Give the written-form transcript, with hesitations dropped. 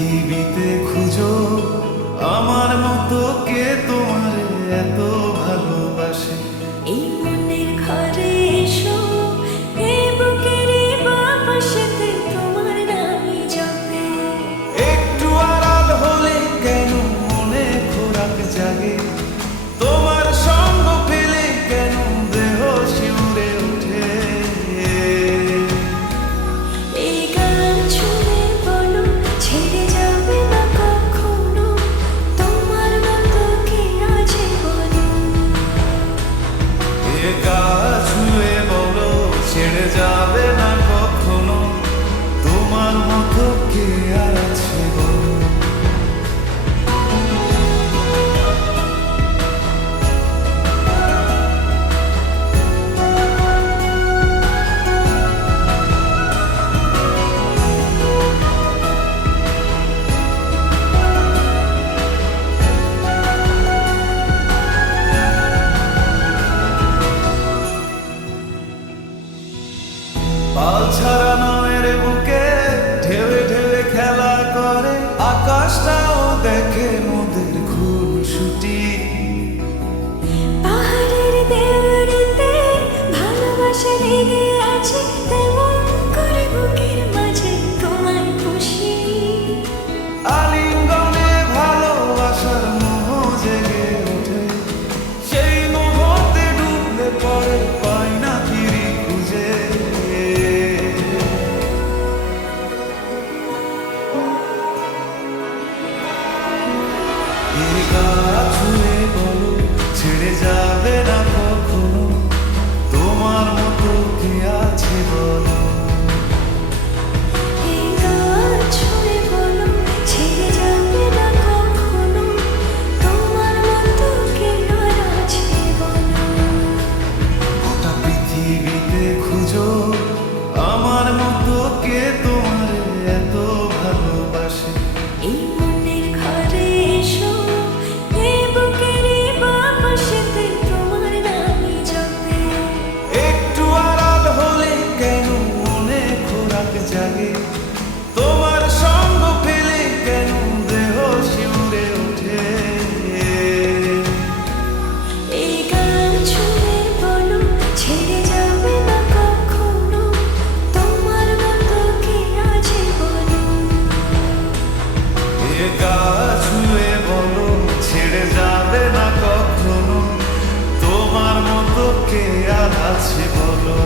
পৃথিবীতে খুঁজো আমার মতো কে তোমার এত ভালোবাসে। এই মনের ঘরে এসো, এই বুকের বাপাশেতে তোমার নামই জপে। একটু আড়াল হলে কেন মনে খোরাক জাগে, তোমার সঙ্গ পেলে কেন দেহ শিউরে ওঠে। এই গান শুনে বলো ছেড়ে যাবে না কখনো, তোমার মতো কে আছে বলো। এ গা ছুঁয়ে বলো ছেড়ে যাবে না কখনো, তোমার মতো কে আর আছে বলো। পাল ছাড়া নয়ের বুকে ঢেউে ঢেউে খেলা করে, আকাশটাও দেখে মোদের খুনসুটি। পাহাড়ের দেউড়িতে ভালোবাসা লেগে আছে, তেমন করে বুকের মাঝে তোমায় খুশি। আলিঙ্গনে ভালোবাসার মোহ জেগে ওঠে, সেই মুহূর্তে ডুবলে পরে পাই না ফিরি খুঁজে। এ গা ছুঁয়ে বলো ছেড়ে যাবে না কখনো, তোমার মতো কে আছে বলো। এই গান ছুঁয়ে বলো ছেড়ে যাবে না কখনো, তোমার মতো কে আর আছে বলো। গোটা পৃথিবীতে খুঁজো আমার মতো কে তোমার এত ভালোবাসে। এই মনের ঘরে এসো, এই বুকের বাপাশেতে তোমার নামই জপে। একটু আড়াল হলে কেন মনে খোরাক জাগে, তোমার সঙ্গ পেলে কেন দেহ শিউরে ওঠে। এই গান ছুঁয়ে বলো ছেড়ে যাবে না কখনো, তোমার মতো কে আছে বলো। এ গা ছুঁয়ে বলো ছেড়ে যাবে না কখনো, তোমার মতো কে আর আছে বলো।